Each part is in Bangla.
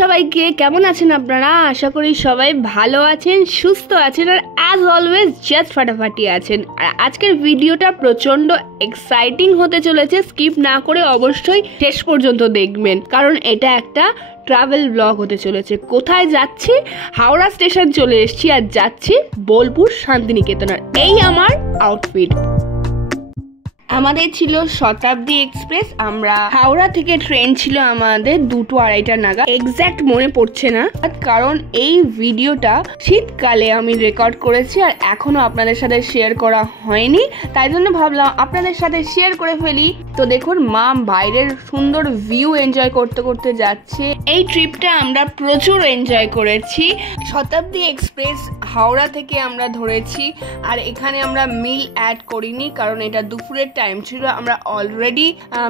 সবাইকে কেমন আছেন আপনারা? আশা করি সবাই ভালো আছেন, সুস্থ আছেন আর অ্যাজ অলওয়েজ জাস্ট ফাটাফাটি আছেন। আর আজকের ভিডিওটা প্রচন্ড এক্সাইটিং হতে চলেছে, স্কিপ না করে অবশ্যই শেষ পর্যন্ত দেখবেন, কারণ এটা একটা ট্রাভেল ব্লগ হতে চলেছে। কোথায় যাচ্ছি? হাওড়া স্টেশন চলে এসেছি আর যাচ্ছি বোলপুর শান্তিনিকেতন। এই আমার আউটফিট। আমাদের ছিল শতাব্দী এক্সপ্রেস। আমরা হাওড়া থেকে ট্রেন ছিল আমাদের 2-2:30 নাগাদ, এক্স্যাক্ট মনে পড়ছে না, কারণ এই ভিডিওটা শীতকালে আমি রেকর্ড করেছি আর এখনো আপনাদের সাথে শেয়ার করা হয়নি, তাই জন্য ভাবলাম আপনাদের সাথে শেয়ার করে ফেলি। তো দেখুন, মা বাইরের সুন্দর ভিউ এনজয় করতে করতে যাচ্ছে। এই ট্রিপটা আমরা প্রচুর এনজয় করেছি। শতাব্দী এক্সপ্রেস হাওড়া থেকে আমরা ধরেছি আর এখানে আমরা মিল অ্যাড করিনি, কারণ এটা দুপুরের টাইম ছিল। আমরা অলরেডি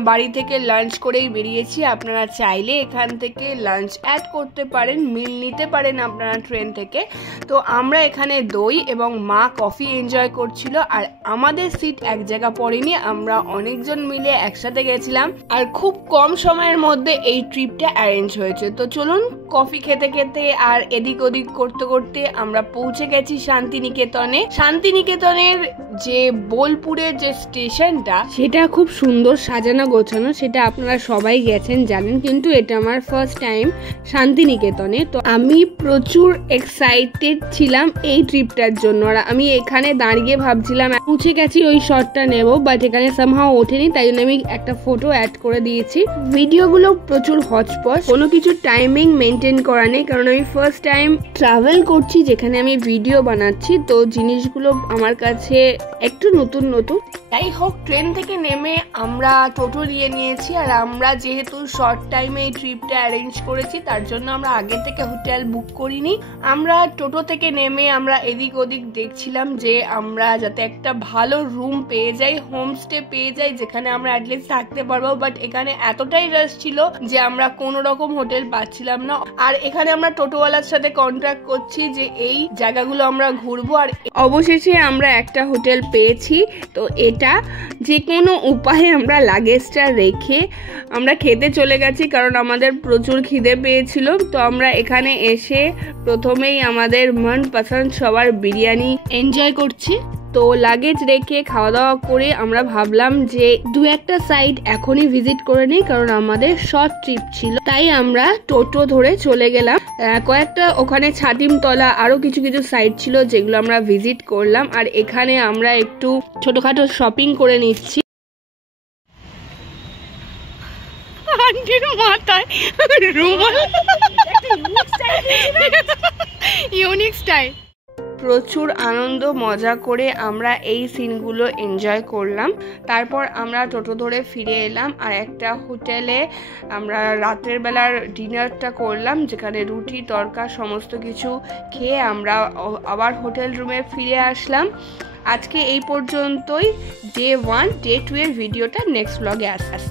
বাড়ি থেকে লাঞ্চ করেই বেরিয়েছি। আপনারা চাইলে এখান থেকে লাঞ্চ অ্যাড করতে পারেন, মিল নিতে পারেন আপনারা ট্রেন থেকে। তো আমরা এখানে দই এবং মা কফি এনজয় করছিল আর আমাদের সিট এক জায়গা পড়েনি, আমরা অনেকজন মিলে একসাথে গেছিলাম আর খুব কম সময়ের মধ্যে এই ট্রিপটা অ্যারেঞ্জ হয়েছে। তো চলুন, কফি খেতে খেতে আর এদিক ওদিক করতে করতে আমরা পৌঁছে গেছি শান্তিনিকেতনে। শান্তিনিকেতনের যে বোলপুরের যে স্টেশনটা, সেটা খুব সুন্দর সাজানো গোছানো, সেটা আপনারা সবাই গেছেন জানেন, কিন্তু এটা আমার ফার্স্ট টাইম শান্তিনিকেতনে। তো আমি প্রচুর এক্সাইটেড ছিলাম এই ট্রিপটার জন্য। আর আমি এখানে দাঁড়িয়ে ভাবছিলাম পৌঁছে গেছি, ওই শটটা নেবো, বাট এখানে সামহাও ওঠেনি, তাই জন্য আমি একটা ফটো অ্যাড করে দিয়েছি। ভিডিওগুলো প্রচুর হচপচ, কোনো কিছু টাইমিং মেনটেন করা নেই, কারণ আমি ফার্স্ট টাইম ট্রাভেল করছি যেখানে আমি ভিডিও বানাচ্ছি, তো জিনিসগুলো আমার কাছে একটু নতুন নতুন। যাই হোক, ট্রেন থেকে নেমে আমরা টোটো নিয়ে নিয়েছি আর আমরা যেহেতু শর্ট টাইমে এই ট্রিপটা অ্যারেঞ্জ করেছি, তার জন্য আমরা আগে থেকে হোটেল বুক করিনি। আমরা টোটো থেকে নেমে আমরা এদিক ওদিক দেখছিলাম যে আমরা যাতে একটা ভালো রুম পেয়ে যাই, হোমস্টে পেয়ে যাই, যেখানে আমরা অ্যাটলিস্ট থাকতে পারবো। বাট এখানে এতটাই রাশ ছিল যে আমরা কোনো রকম হোটেল পাচ্ছিলাম না। আর এখানে আমরা টোটোওয়ালার সাথে কন্ট্যাক্ট করছি যে এই জায়গাগুলো আমরা ঘুরবো, আর অবশেষে আমরা একটা হোটেল পেয়েছি। তো এটা যে কোনো উপায়ে আমরা লাগেজটা রেখে আমরা খেতে চলে গেছি, কারণ আমাদের প্রচুর খিদে পেয়েছিল। তো আমরা এখানে এসে প্রথমেই আমাদের মনপসন্দ সবার বিরিয়ানি এনজয় করছি। তো লাগেজ রেখে খাওয়া দাওয়া করে আমরা ভাবলাম যে 2-1টা সাইট এখনই ভিজিট করে নিই, কারণ আমাদের শর্ট ট্রিপ ছিল। তাই আমরা টোটো ধরে চলে গেলাম। কয়েকটা ওখানে ছাতিমতলা আরো কিছু কিছু সাইট ছিল যেগুলো আমরা ভিজিট করলাম। আর এখানে আমরা একটু ছোটখাটো শপিং করে নিচ্ছি। মাথায় রুমাল, ইউনিক স্টাইল। প্রচুর আনন্দ মজা করে আমরা এই সিনগুলো এনজয় করলাম। তারপর আমরা টোটো ধরে ফিরে এলাম আর একটা হোটেলে আমরা রাতের বেলার ডিনারটা করলাম, যেখানে রুটি তড়কা সমস্ত কিছু খেয়ে আমরা আবার হোটেল রুমে ফিরে আসলাম। আজকে এই পর্যন্তই। ডে 1, ডে 2 এর ভিডিওটা নেক্সট ব্লগে আসছে।